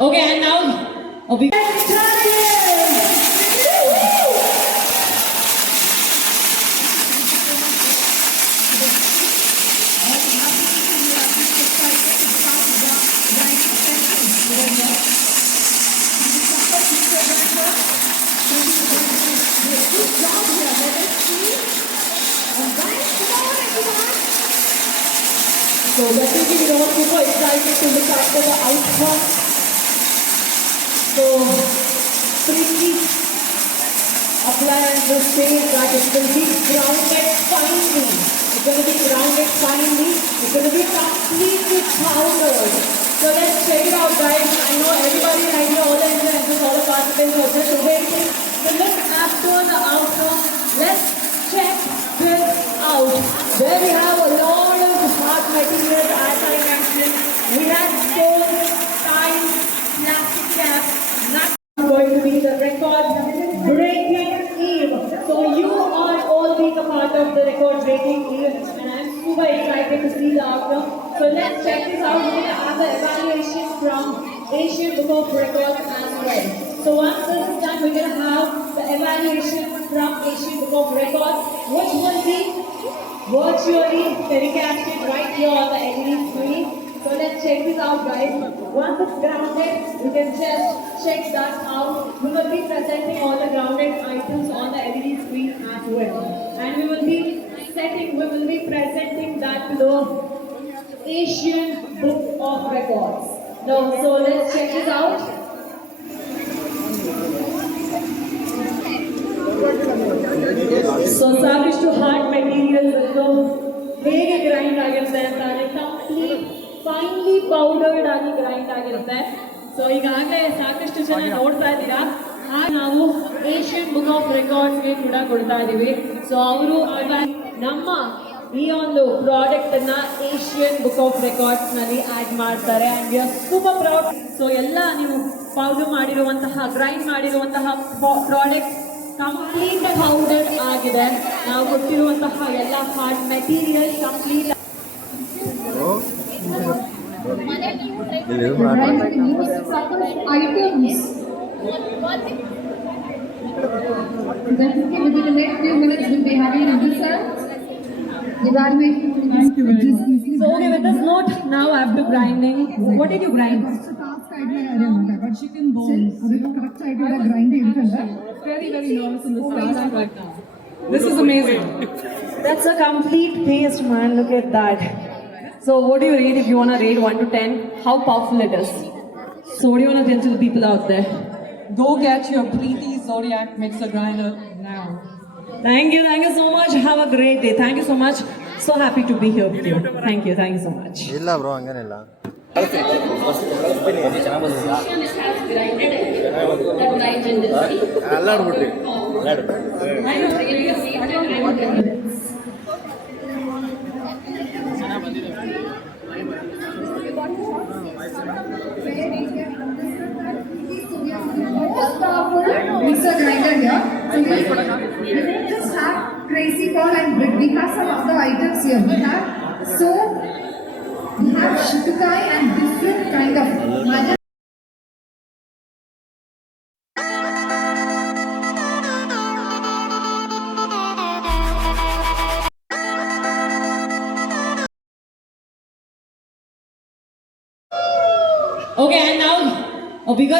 Okay, and now a big so definitely we are super excited to look after the outcome. So Preethi applies the stage that it will be grounded finely. It's going to be grounded finely. It's going to be completely powdered. So let's check it out, guys. I know everybody right here, all the influencers, all the participants are just waiting to look after the outcome. Let's check this out. There we have a lot of hard materials as I mentioned. We have stone, time, plastic cap. That's going to be the record breaking eve. So you are all being a part of the record breaking eve, and I'm super excited to see the outcome. So let's check this out. We're going to have the evaluation from Asian Book of Records as well. So once this is done, we're going to have the evaluation from Asian Book of Records, which will be virtually telecasted right here on the LED screen. So let's check this out, guys. Once it's grounded, you can just check that out. We will be presenting all the grounded items on the LED screen as well. And we will be presenting that to the Asian Book of Records. Now, so let's check this out. So ಸಾಕಷ್ಟು hard materials ಅನ್ನು ಹೇಗೆ grind ಆಗಿರುತ್ತೆ ಅಂತ complete finally powdered ಆಗಿ grind ಆಗಿರುತ್ತೆ. So ಈಗಾಗಲೇ ಸಾಕಷ್ಟು ಜನ ನೋಡ್ತಾ ಇದ್ದೀರಾ. ನಾವು ಏಷ್ಯನ್ ಬುಕ್ ಆಫ್ ರೆಕಾರ್ಡ್ಸ್ಗೆ ಕೂಡ ಕೊಡ್ತಾ ಇದ್ದೀವಿ. ಸೊ ಅವರು ನಮ್ಮ ಈ ಒಂದು ಪ್ರಾಡಕ್ಟ್ ಅನ್ನ ಏಷ್ಯನ್ ಬುಕ್ ಆಫ್ ರೆಕಾರ್ಡ್ಸ್ ನಲ್ಲಿ ಆಡ್ ಮಾಡ್ತಾರೆ. And we are super proud. So ಎಲ್ಲ ನೀವು ಪೌಡರ್ ಮಾಡಿರುವಂತಹ ಗ್ರೈಂಡ್ ಮಾಡಿರುವಂತಹ ಪ್ರಾಡಕ್ಟ್ ಕಂಪ್ಲೀಟ್ ಪೌಡರ್ ಆಗಿದೆ. ನಾವು ಕೊಟ್ಟಿರುವಂತಹ ಎಲ್ಲ hard material complete items. Definitely within the next few minutes we'll be having a result evaluation. Thank you very much. So okay, with this note, now after grinding, what did you grind? Chicken bones. Very nervous in the start right now. This is amazing. That's a complete paste, man. Look at that. So what do you rate if you want to rate 1 to 10? How powerful it is? So what do you want to tell to the people out there? Go get your Preethi Zodiac mixer grinder now. Thank you so much. Have a great day. Thank you so much. So happy to be here with you. Thank you so much. ಇಲ್ಲ bro ಹಂಗೇನಿಲ್ಲ ಅಲ್ಲಾಡ್ಬಿಟ್ರಿ Mixer grinder here. So we don't just have crazy ball and bread. We have some other items here. We have soap, we have shibukai and different kind of magic. Okay, and now a bigger